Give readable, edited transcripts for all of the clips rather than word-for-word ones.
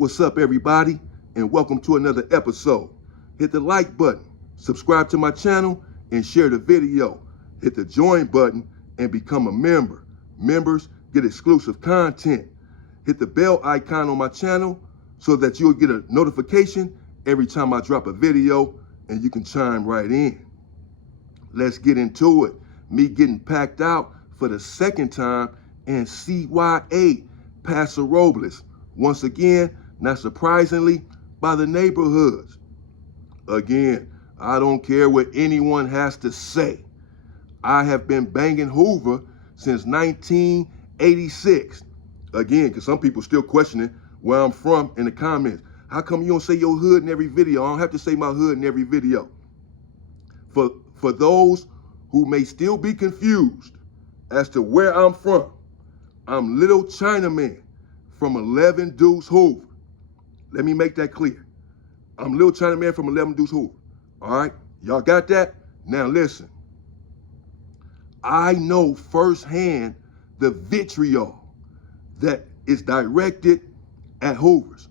What's up, everybody, and welcome to another episode. Hit the like button, subscribe to my channel, and share the video. Hit the join button and become a member. Members get exclusive content. Hit the bell icon on my channel so that you'll get a notification every time I drop a video and you can chime right in. Let's get into it. Me getting packed out for the second time and CYA, Paso Robles. Once again, not surprisingly, by the neighborhoods. Again, I don't care what anyone has to say. I have been banging Hoover since 1986. Again, because some people still questioning where I'm from in the comments. How come you don't say your hood in every video? I don't have to say my hood in every video. For those who may still be confused as to where I'm from, I'm Little Chinaman from 11 Deuce Hoover. Let me make that clear. I'm Little Chinaman from 11 Deuce Hoover. All right? Y'all got that? Now listen. I know firsthand the vitriol that is directed at Hoovers.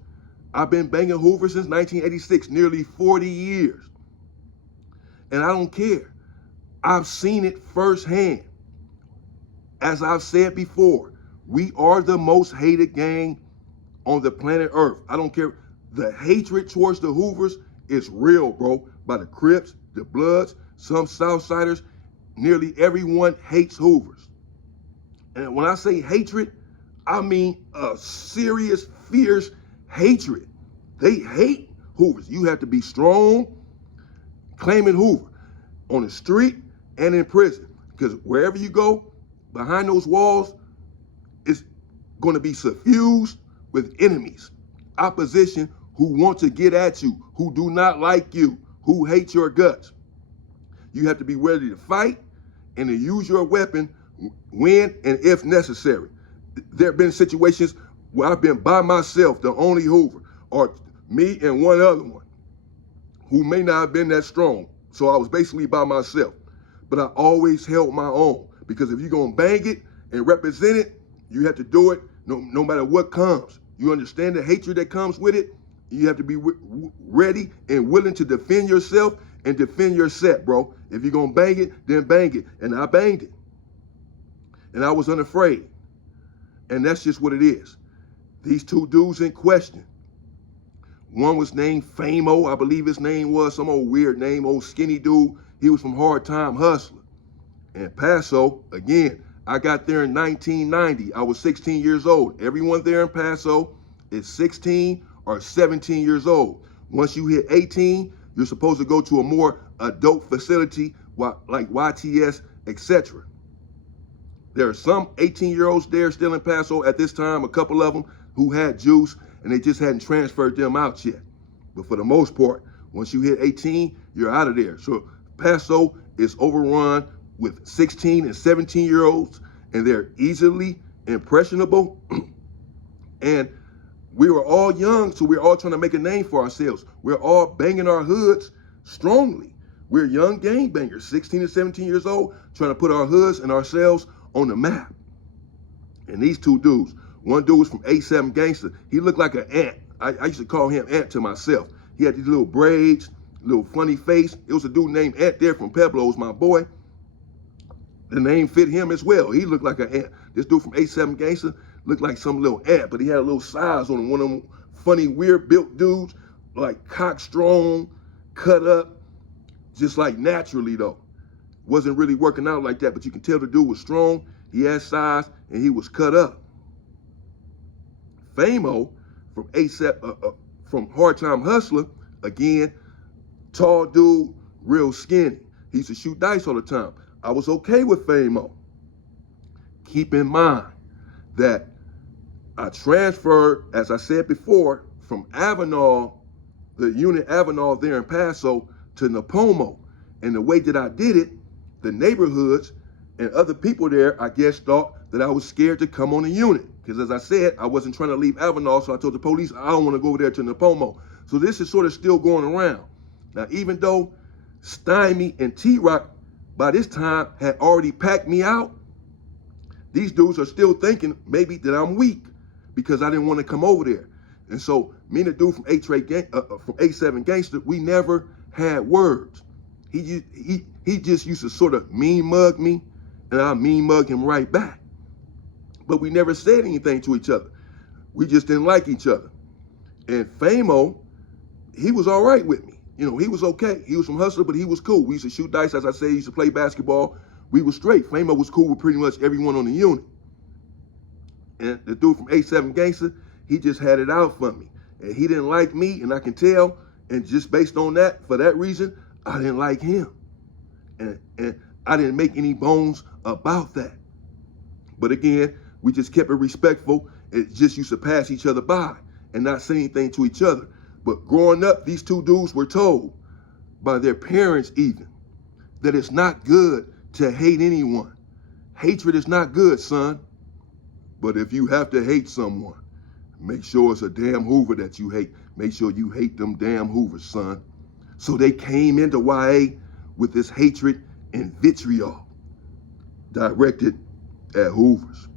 I've been banging Hoover since 1986, nearly 40 years. And I don't care. I've seen it firsthand. As I've said before, we are the most hated gang on the planet Earth. I don't care. The hatred towards the Hoovers is real, bro. By the Crips, the Bloods, some Southsiders, nearly everyone hates Hoovers. And when I say hatred, I mean a serious, fierce hatred. They hate Hoovers. You have to be strong, claiming Hoover on the street and in prison. Because wherever you go, behind those walls, it's going to be suffused with enemies, opposition who want to get at you, who do not like you, who hate your guts. You have to be ready to fight and to use your weapon when and if necessary. There have been situations where I've been by myself, the only Hoover, or me and one other one who may not have been that strong. So I was basically by myself. But I always held my own, because if you're going to bang it and represent it, you have to do it no matter what comes. You understand the hatred that comes with it? You have to be ready and willing to defend yourself and defend your set, bro. If you're going to bang it, then bang it. And I banged it. And I was unafraid. And that's just what it is. These two dudes in question. One was named Famo, I believe his name was, some old weird name, old skinny dude. He was from Hard Time Hustler. And Paso, again, I got there in 1990. I was 16 years old. Everyone there in Paso is 16 or 17 years old. Once you hit 18, you're supposed to go to a more adult facility like YTS, etc. There are some 18-year-olds there still in Paso at this time, a couple of them who had juice, and they just hadn't transferred them out yet. But for the most part, once you hit 18, you're out of there. So Paso is overrun with 16 and 17-year-olds, and they're easily impressionable. And we were all young, so we're all trying to make a name for ourselves. We're all banging our hoods strongly. We're young gang bangers, 16 and 17 years old, trying to put our hoods and ourselves on the map. And these two dudes, one dude was from A7 Gangster. He looked like an ant. I used to call him Ant to myself. He had these little braids, little funny face. It was a dude named Ant there from Pueblos, my boy. The name fit him as well. He looked like an ant. This dude from A7 Gangster looked like some little ant, but he had a little size on him. One of them funny, weird built dudes, like cock strong, cut up, just like naturally though. Wasn't really working out like that, but you can tell the dude was strong. He had size and he was cut up. Famo from Hard Time Hustler, again, tall dude, real skinny. He used to shoot dice all the time. I was okay with Famo. Keep in mind that I transferred, as I said before, from Avenal, the unit Avenal there in Paso, to Napomo. And the way that I did it, the neighborhoods and other people there, I guess, thought that I was scared to come on the unit. Because as I said, I wasn't trying to leave Avenal, so I told the police, I don't want to go over there to Napomo. So this is sort of still going around. Now, even though Stymie and T-Rock by this time had already packed me out, these dudes are still thinking maybe that I'm weak because I didn't want to come over there. And so me and the dude from from A7 Gangster, we never had words. He just used to sort of mean mug me, and I mean mug him right back. But we never said anything to each other. We just didn't like each other. And Famo, he was all right with me. You know, he was okay. He was from Hustler, but he was cool. We used to shoot dice, as I said, he used to play basketball. We was straight. Famo was cool with pretty much everyone on the unit. And the dude from A7 Gangster, he just had it out for me. And he didn't like me, and I can tell. And just based on that, for that reason, I didn't like him. And I didn't make any bones about that. But again, we just kept it respectful. It just used to pass each other by and not say anything to each other. But growing up, these two dudes were told by their parents even that it's not good to hate anyone. Hatred is not good, son. But if you have to hate someone, make sure it's a damn Hoover that you hate. Make sure you hate them damn Hoovers, son. So they came into YA with this hatred and vitriol directed at Hoovers.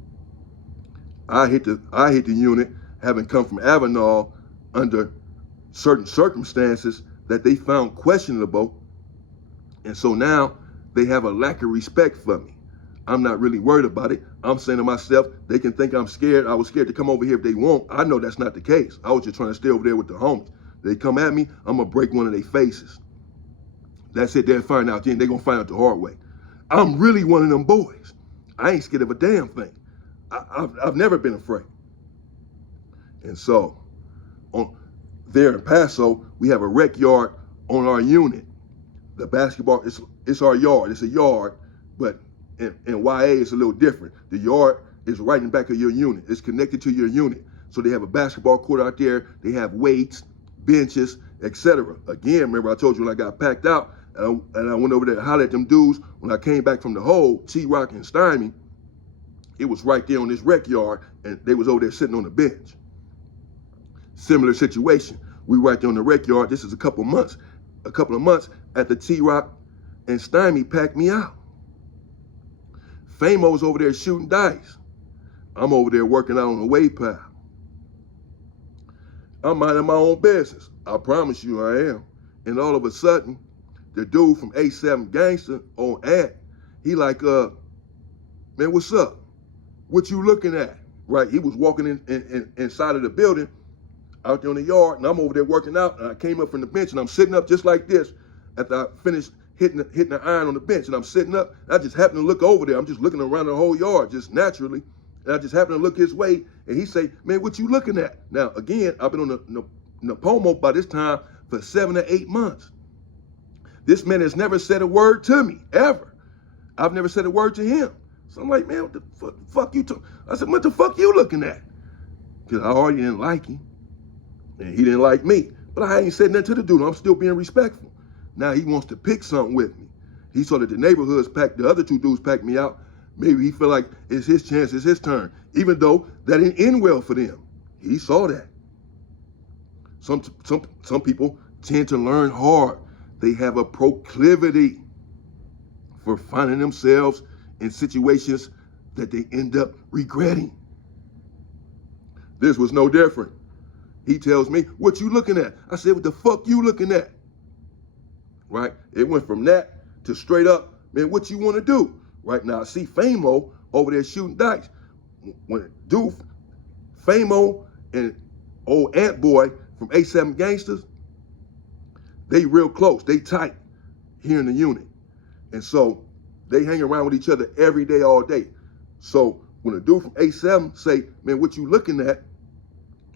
I hit the unit having come from Avenal under certain circumstances that they found questionable. And so now they have a lack of respect for me. I'm not really worried about it. I'm saying to myself, they can think I'm scared. I was scared to come over here if they won't. I know that's not the case. I was just trying to stay over there with the homies. They come at me, I'm gonna break one of their faces. That's it, they'll find out then. They're gonna find out the hard way. I'm really one of them boys. I ain't scared of a damn thing. I've never been afraid. And so, there in Paso, we have a rec yard on our unit. The basketball, it's our yard. It's a yard, but in YA, it's a little different. The yard is right in the back of your unit. It's connected to your unit. So they have a basketball court out there. They have weights, benches, etc. Again, remember I told you when I got packed out, and I went over there to holler at them dudes. When I came back from the hole, T-Rock and Stymie, it was right there on this rec yard, and they was over there sitting on the bench. Similar situation. We right there on the rec yard. This is a couple of months after T-Rock and Stymie packed me out. Famo's over there shooting dice. I'm over there working out on the weight pile. I'm minding my own business. I promise you I am. And all of a sudden, the dude from A7 Gangster on ad, he like, man, what's up? What you looking at? Right, he was walking inside of the building, out there in the yard, and I'm over there working out, and I came up from the bench, and I'm sitting up just like this after I finished hitting the iron on the bench, and I'm sitting up, and I just happened to look over there. I'm just looking around the whole yard, just naturally, and I just happened to look his way, and he say, man, what you looking at? Now, again, I've been on the Napomo by this time for 7 to 8 months. This man has never said a word to me, ever. I've never said a word to him. So I'm like, man, what the fuck you talking? I said, what the fuck you looking at? Because I already didn't like him, and he didn't like me. But I ain't said nothing to the dude. I'm still being respectful. Now he wants to pick something with me. He saw that the neighborhoods packed, the other two dudes packed me out. Maybe he feel like it's his chance, it's his turn. Even though that didn't end well for them. He saw that. Some people tend to learn hard. They have a proclivity for finding themselves in situations that they end up regretting. This was no different. He tells me, what you looking at? I said, what the fuck you looking at? Right? It went from that to straight up, man, what you want to do? Right now, I see Famo over there shooting dice. When dude, Famo and old Ant Boy from A7 Gangsters, they real close, they tight here in the unit. And so they hang around with each other every day, all day. So when a dude from A7 say, man, what you looking at?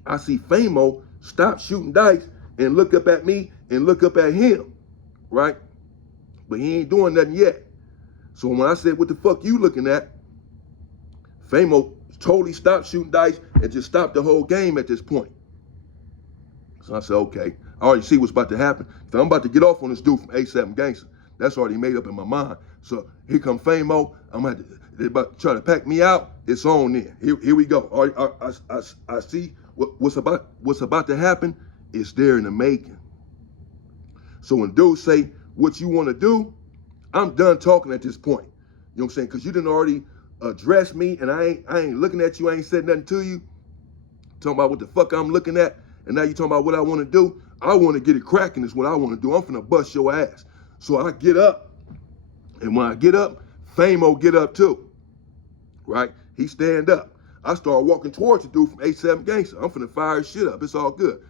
I see Famo stop shooting dice and look up at me and look up at him, right? But he ain't doing nothing yet. So when I said, what the fuck you looking at? Famo totally stopped shooting dice and just stopped the whole game at this point. So I said, okay, I already see what's about to happen. So I'm about to get off on this dude from A7 Gangster. That's already made up in my mind. So here come Famo. They're about to try to pack me out. It's on then. Here we go. I see what's about to happen. It's there in the making. So when dudes say, what you want to do, I'm done talking at this point. You know what I'm saying? Because you didn't already address me, and I ain't looking at you. I ain't said nothing to you. Talking about what the fuck I'm looking at. And now you talking about what I want to do? I want to get it cracking is what I want to do. I'm finna bust your ass. So I get up, and when I get up, Famo get up too, right? He stand up. I start walking towards the dude from 87 Gangster. I'm finna fire his shit up. It's all good.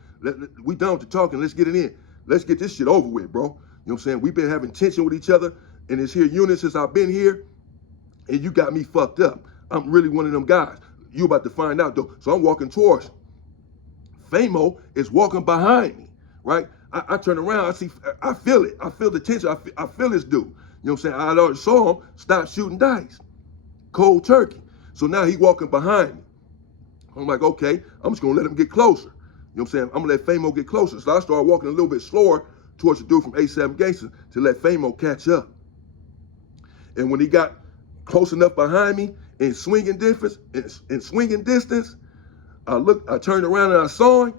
We done with the talking. Let's get it in. Let's get this shit over with, bro. You know what I'm saying? We've been having tension with each other in this here unit since I've been here, and you got me fucked up. I'm really one of them guys. You about to find out, though. So I'm walking towards him. Famo is walking behind me, right? I turn around, I feel it. I feel the tension. I feel this dude. You know what I'm saying? I already saw him stop shooting dice. Cold turkey. So now he walking behind me. I'm like, okay, I'm just gonna let him get closer. You know what I'm saying? I'm gonna let Famo get closer. So I start walking a little bit slower towards the dude from 87 Gangster to let Famo catch up. And when he got close enough behind me in swinging distance, I turned around and I saw him,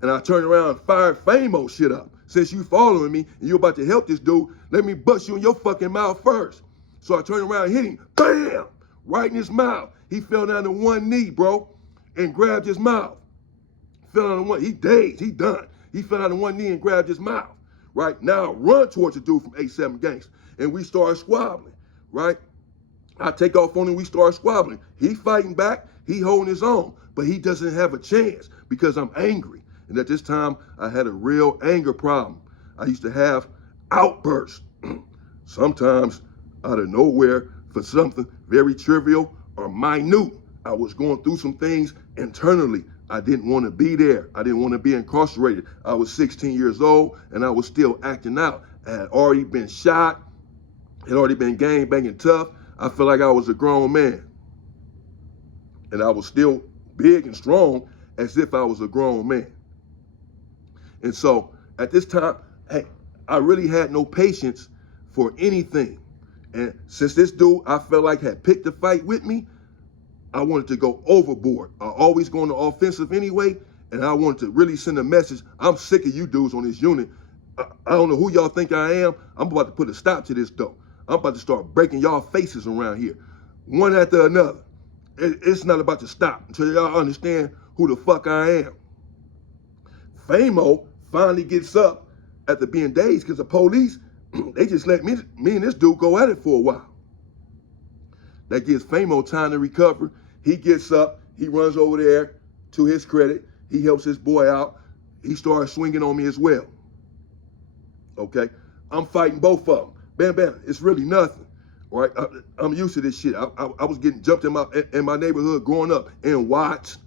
and I turned around and fired Famo shit up. Since you following me and you about to help this dude, let me bust you in your fucking mouth first. So I turned around and hit him, bam, right in his mouth. He fell down to one knee, bro, and grabbed his mouth. Fell down to one, he dazed, he done. He fell down to one knee and grabbed his mouth, right? Now I run towards the dude from 87 Gangster, and we start squabbling, right? I take off on him, we start squabbling. He fighting back, he holding his own, but he doesn't have a chance because I'm angry. And at this time, I had a real anger problem. I used to have outbursts, sometimes out of nowhere for something very trivial or minute. I was going through some things internally. I didn't want to be there. I didn't want to be incarcerated. I was 16 years old and I was still acting out. I had already been shot, had already been gang banging tough. I felt like I was a grown man. And I was still big and strong as if I was a grown man. And so at this time, hey, I really had no patience for anything. And since this dude I felt like had picked a fight with me, I wanted to go overboard. I always go on the offensive anyway, and I wanted to really send a message. I'm sick of you dudes on this unit. I don't know who y'all think I am. I'm about to put a stop to this though. I'm about to start breaking y'all faces around here, one after another. It's not about to stop until y'all understand who the fuck I am. Famo finally gets up after being dazed because the police, they just let me and this dude go at it for a while. That gives Famo time to recover. He gets up, he runs over there. To his credit, he helps his boy out. He starts swinging on me as well. Okay, I'm fighting both of them. Bam, bam, it's really nothing. All right, I'm used to this shit. I was getting jumped in my neighborhood growing up in Watts,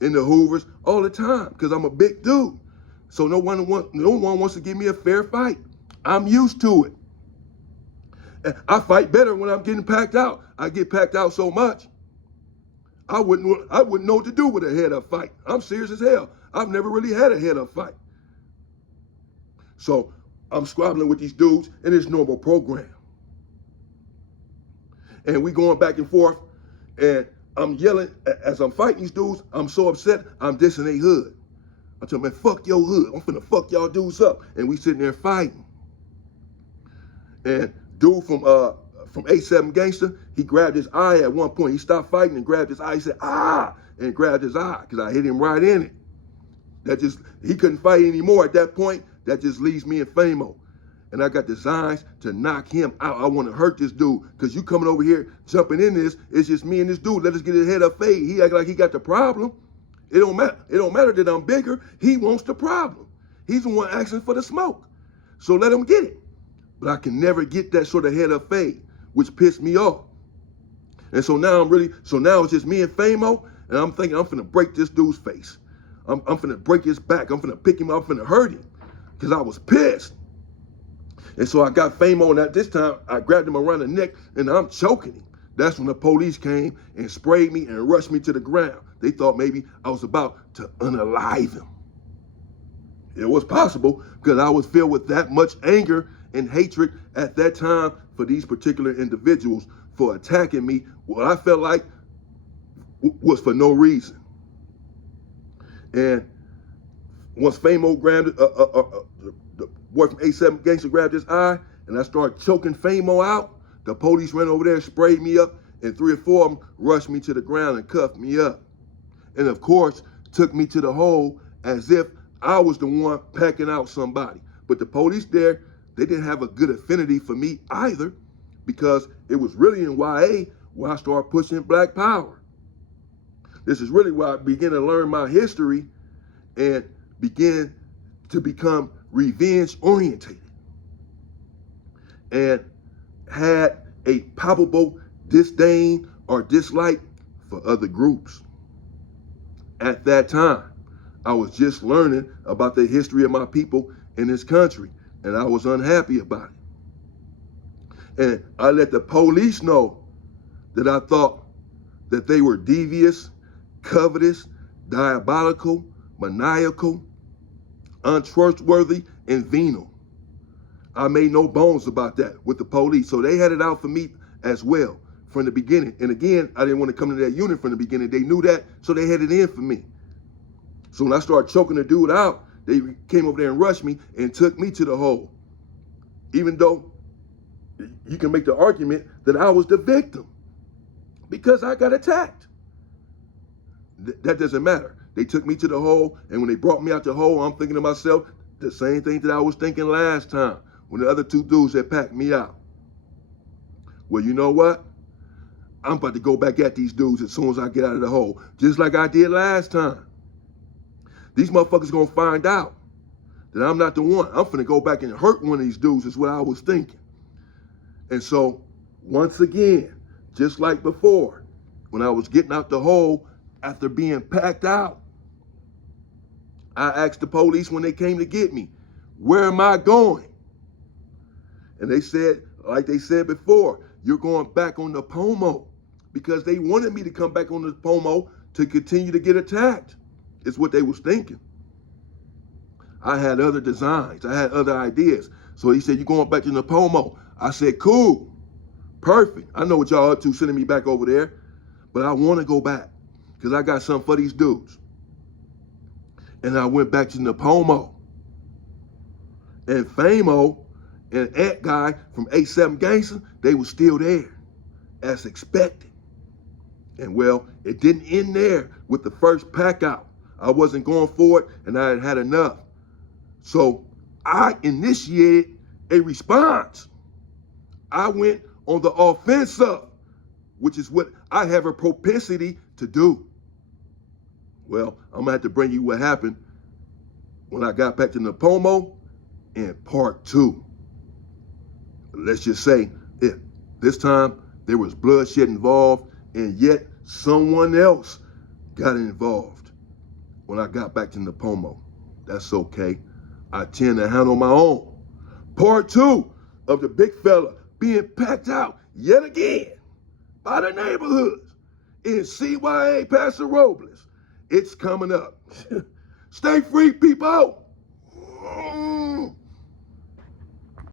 in the Hoovers, all the time because I'm a big dude. So no one wants to give me a fair fight. I'm used to it. And I fight better when I'm getting packed out. I get packed out so much, I wouldn't know what to do with a head-up fight. I'm serious as hell. I've never really had a head-up fight. So I'm squabbling with these dudes in this normal program. And we going back and forth, and I'm yelling as I'm fighting these dudes. I'm so upset, I'm dissing their hood. I tell them, man, fuck your hood. I'm finna fuck y'all dudes up. And we sitting there fighting. And dude from 87 Gangster, he grabbed his eye at one point. He stopped fighting and grabbed his eye. He said, ah, and grabbed his eye because I hit him right in it. He couldn't fight anymore at that point. That just leaves me and Famo. And I got designs to knock him out. I want to hurt this dude because you coming over here jumping in this. It's just me and this dude. Let us get his head up fade. He act like he got the problem. It don't matter. It don't matter that I'm bigger. He wants the problem. He's the one asking for the smoke. So let him get it. But I can never get that sort of head up fade, which pissed me off. And so now it's just me and Famo, and I'm thinking I'm finna break this dude's face. I'm finna break his back. I'm finna pick him up. I'm finna hurt him because I was pissed. And so I got Famo, and at this time, I grabbed him around the neck, and I'm choking him. That's when the police came and sprayed me and rushed me to the ground. They thought maybe I was about to unalive him. It was possible because I was filled with that much anger and hatred at that time for these particular individuals for attacking me. What I felt like was for no reason. And once Famo grabbed the boy from 87 Gangster grabbed his eye, and I started choking Famo out, the police ran over there, sprayed me up, and 3 or 4 of them rushed me to the ground and cuffed me up. And of course, took me to the hole as if I was the one packing out somebody. But the police there, they didn't have a good affinity for me either, because it was really in YA where I started pushing Black Power. This is really where I began to learn my history and began to become revenge orientated and had a palpable disdain or dislike for other groups. At that time, I was just learning about the history of my people in this country, and I was unhappy about it. And I let the police know that I thought that they were devious, covetous, diabolical, maniacal, untrustworthy, and venal. I made no bones about that with the police. So they had it out for me as well from the beginning. And again, I didn't want to come to that unit from the beginning. They knew that, so they had it in for me. So when I started choking the dude out, they came over there and rushed me and took me to the hole. Even though you can make the argument that I was the victim because I got attacked. That doesn't matter. They took me to the hole, and when they brought me out the hole, I'm thinking to myself, the same thing that I was thinking last time when the other two dudes had packed me out. Well, you know what? I'm about to go back at these dudes as soon as I get out of the hole, just like I did last time. These motherfuckers gonna find out that I'm not the one. I'm finna go back and hurt one of these dudes is what I was thinking. And so, once again, just like before, when I was getting out the hole after being packed out, I asked the police when they came to get me, where am I going? And they said, like they said before, you're going back on the Pomo, because they wanted me to come back on the Pomo to continue to get attacked. It's what they was thinking. I had other designs. I had other ideas. So he said, you're going back to the Pomo. I said, cool, perfect. I know what y'all up to sending me back over there, but I want to go back because I got something for these dudes. And I went back to Napomo. And Famo and Ant Guy from 87 Gangster, they were still there, as expected. And well, it didn't end there with the first pack out. I wasn't going for it, and I had had enough. So I initiated a response. I went on the offensive, which is what I have a propensity to do. Well, I'm gonna have to bring you what happened when I got back to Napomo in part 2. Let's just say, this time there was bloodshed involved, and yet someone else got involved when I got back to Napomo. That's okay. I tend to handle my own. Part 2 of the big fella being packed out yet again by the neighborhoods in CYA Paso Robles. It's coming up. Stay free, people.